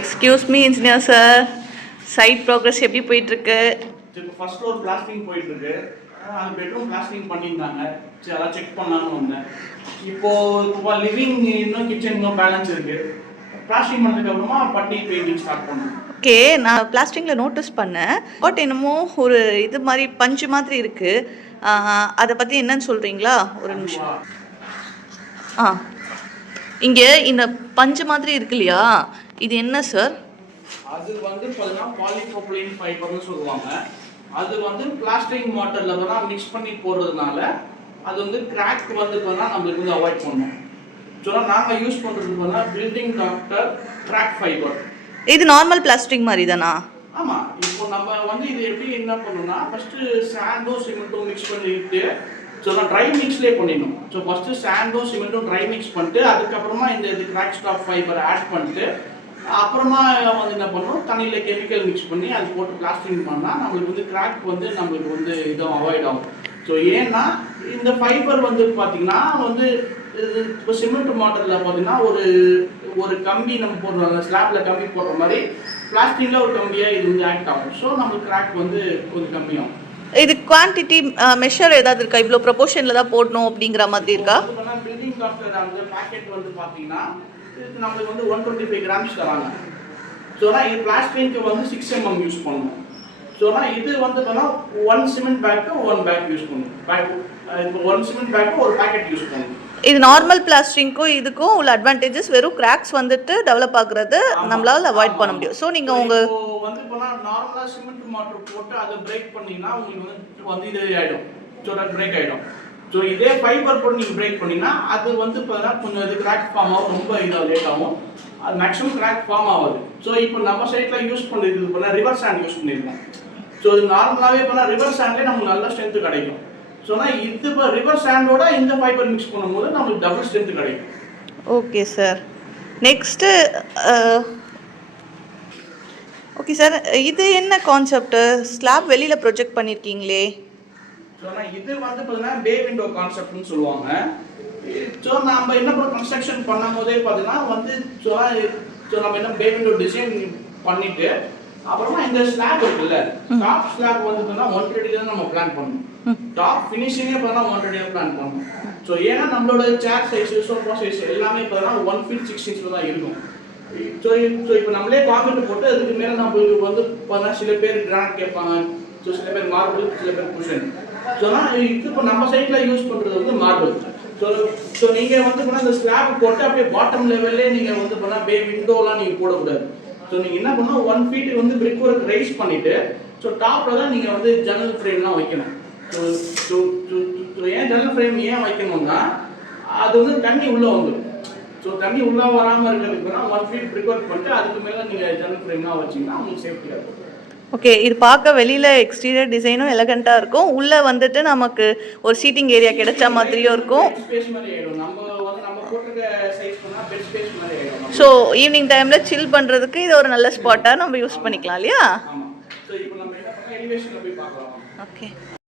Excuse me engineer sir, site progress எப்படி போயிட்டுருக்கு? இப்போ ஃபர்ஸ்ட் ஃப்ளோர் பிளாஸ்டிங் போயிட்டுருக்கு. அது பெட்ரூம் பிளாஸ்டிங் பண்ணியிருந்தாங்க. சரி அதெல்லாம் செக் பண்ணலான்னு வந்தேன். இப்போ லிவிங் இன்னும் கிச்சன் இன்னும் பேலன்ஸ் இருக்குது. பிளாஸ்டிங் பண்ணதுக்கப்புறமா பட்டி பெயிண்டிங் ஸ்டார்ட் பண்ணணும். ஓகே, நான் பிளாஸ்டிங்கில் நோட்டீஸ் பண்ணேன். பட் என்னமோ ஒரு இது மாதிரி பஞ்சு மாதிரி இருக்குது. அதை பற்றி என்னன்னு சொல்கிறீங்களா? ஒரு நிமிஷம். இங்கே இந்த பஞ்சு மாதிரி இருக்கு இல்லையா, இது என்ன சார்? அது வந்து பார்த்தீங்கன்னா பாலிப்ரோபிலீன் ஃபைபர்னு சொல்லுவாங்க. அது வந்து பிளாஸ்டிக் மாட்டரில் தான் மிக்ஸ் பண்ணி போடுறதுனால அது வந்து கிராக் வந்து பார்த்தீங்கன்னா நம்மளுக்கு வந்து அவாய்ட் பண்ணணும். சொன்னால் நாங்கள் யூஸ் பண்ணுறது பார்த்தீங்கன்னா பில்டிங் டாக்டர் கிராக் ஃபைபர். இது நார்மல் பிளாஸ்டிக் மாதிரி தானா? ஆமாம். இப்போ நம்ம வந்து இது எப்படி என்ன பண்ணணும்னா, ஃபஸ்ட்டு சாண்டும் சிமெண்ட்டும் மிக்ஸ் பண்ணிட்டு நான் ட்ரை மிக்ஸ்லேயே பண்ணிடணும். ஸோ ஃபஸ்ட்டு சாண்டும் சிமெண்ட்டும் ட்ரை மிக்ஸ் பண்ணிட்டு அதுக்கப்புறமா இந்த கிராக் ஸ்டாப் ஃபைபரை ஆட் பண்ணிட்டு அப்புறமா வந்து என்ன பண்ணணும், தண்ணியில் கெமிக்கல் மிக்ஸ் பண்ணி அது போட்டு பிளாஸ்டிங் பண்ணால் நம்மளுக்கு வந்து கிராக் வந்து நம்மளுக்கு வந்து இதுவும் அவாய்ட் ஆகும். ஸோ ஏன்னா இந்த ஃபைபர் வந்து பார்த்திங்கன்னா வந்து இப்போ சிமெண்ட் மாட்டரில் பார்த்திங்கன்னா ஒரு கம்பி நம்ம போடுறோம், ஸ்லாப்பில் கம்பி போடுற மாதிரி பிளாஸ்டிக்கில் ஒரு கம்பியாக இது வந்து ஆக்ட் ஆகும். ஸோ நம்மளுக்கு கிராக் வந்து கொஞ்சம் கம்மியாகும். இது குவான்டிட்டி மெஷர் ஏதாவது இருக்கா? இவ்வளோ ப்ரொபோர்ஷனில் தான் போடணும் அப்படிங்கிற மாதிரி இருக்கா? பில்டிங் டாக்டர் அந்த பேக்கெட் வந்து பார்த்தீங்கன்னா இதுக்கு நம்மளுக்கு வந்து 125 கிராம்ஸ் தராங்க. ஸோனா இது பிளாஸ்டிக்கு வந்து 6 mm யூஸ் பண்ணணும். ஸோனா இது வந்து பார்த்தா 1 சிமெண்ட் பேக்கு 1 பேக் யூஸ் பண்ணணும். இப்போ 1 சிமெண்ட் பேக்கு ஒரு பேக்கெட் யூஸ் பண்ணணும். இது நார்மல் பிளாஸ்டிக்கும் இதுக்கும் உள்ள அட்வான்டேஜஸ் வெறும் கிராக்ஸ் வந்துட்டு டெவலப் ஆகுறது நம்மளால அவாய்ட் பண்ண முடியும். ஸோ நீங்கள் உங்கள் வந்து இப்போ நார்மலாக சிமெண்ட் மாட்டர் போட்டு அதை பிரேக் பண்ணிங்கன்னா உங்களுக்கு வந்து இது ஆகிடும். ஸோ பிரேக் ஆகிடும். ஸோ இதே ஃபைபர் போட்டு நீங்கள் பிரேக் பண்ணிங்கன்னா அது வந்து பார்த்தீங்கன்னா கொஞ்சம் இது கிராக் ஃபார்ம் ஆகும், ரொம்ப இதாக லேட் ஆகும். அது மேக்ஸிமம் கிராக் ஃபார்ம் ஆகுது. ஸோ இப்போ நம்ம சைடில் யூஸ் பண்ணிருக்கு போனால் ரிவர் சாண்ட் யூஸ் பண்ணியிருக்கோம். ஸோ இது நார்மலாகவே போனால் ரிவர் சாண்ட்லேயே நமக்கு நல்ல ஸ்ட்ரென்த்து கிடைக்கும். ஸோ இது இப்போ ரிவர் சாண்டோட இந்த ஃபைபர் மிக்ஸ் பண்ணும்போது நமக்கு டபுள் ஸ்ட்ரென்த்து கிடைக்கும். Okay sir. Next okay sir, இது என்ன கான்செப்ட்? ஸ்லாப் வெளியில் ப்ரொஜெக்ட் பண்ணியிருக்கீங்களே. ஸோ இது வந்து பார்த்தீங்கன்னா பே விண்டோ கான்செப்ட்னு சொல்லுவாங்க. ஸோ நம்ம என்ன பண்ண கன்ஸ்ட்ரக்ஷன் பண்ணும் போதே பார்த்தீங்கன்னா வந்து ஸோ நம்ம என்ன பே விண்டோ டிசைன் பண்ணிட்டு அப்புறமா இந்த ஸ்லாப் இருக்குல்ல, டாப் ஸ்லாப் வந்து பார்த்தீங்கன்னா 120 தான் நம்ம பிளான் பண்ணணும். டாப் ஃபினிஷிங்கே பார்த்தீங்கன்னா 120 பிளான் பண்ணணும். ஸோ ஏன்னா நம்மளோட சேர் சைஸ் சோஃபா சைஸ் எல்லாமே பார்த்தீங்கன்னா 1 feet 6 inches தான் இருக்கும். ஸோ இப்போ நம்மளே காங்கிரீட் போட்டு அதுக்கு மேலே நம்மளுக்கு வந்து பார்த்தீங்கன்னா சில பேர் கிரானைட் கேட்பாங்க, ஸோ சில பேர் மார்பிள், சில பேர் குஷன். ஸோனா இது இப்போ நம்ம சைடில் யூஸ் பண்ணுறது வந்து மார்பிள். ஸோ நீங்கள் வந்து பண்ணால் இந்த ஸ்லாப் போட்டு அப்படியே பாட்டம் லெவல்லே நீங்கள் வந்து பண்ணால் பே விண்டோலாம் நீங்கள் போடக்கூடாது. ஸோ நீங்கள் என்ன பண்ணால் 1 feet வந்து பிரிக் ஒர்க் ரைஸ் பண்ணிவிட்டு ஸோ டாப்பில் தான் நீங்கள் வந்து ஜன்னல் ஃப்ரேம்லாம் வைக்கணும். ஸோ ஏன் ஜன்னல் ஃப்ரேம் ஏன் வைக்கணும்னா அது வந்து தண்ணி உள்ளே வந்துடும். ஸோ தண்ணி உள்ளே வராமல் இருக்கிறதுக்கு 1 feet பிரிக் ஒர்க் பண்ணிட்டு அதுக்கு மேலே நீங்கள் ஜன்னல் ஃப்ரேம்லாம் வச்சிங்கன்னா உங்களுக்கு சேஃப்டியாக இருக்கும். ஓகே, இது பார்க்க வெளியில் எக்ஸ்டீரியர் டிசைனும் எலகண்ட்டாக இருக்கும், உள்ளே வந்துட்டு நமக்கு ஒரு சீட்டிங் ஏரியா கிடைச்ச மாதிரியும் இருக்கும். ஸோ ஈவினிங் டைமில் சில் பண்ணுறதுக்கு இது ஒரு நல்ல ஸ்பாட்டாக நம்ம யூஸ் பண்ணிக்கலாம் இல்லையா? ஓகே.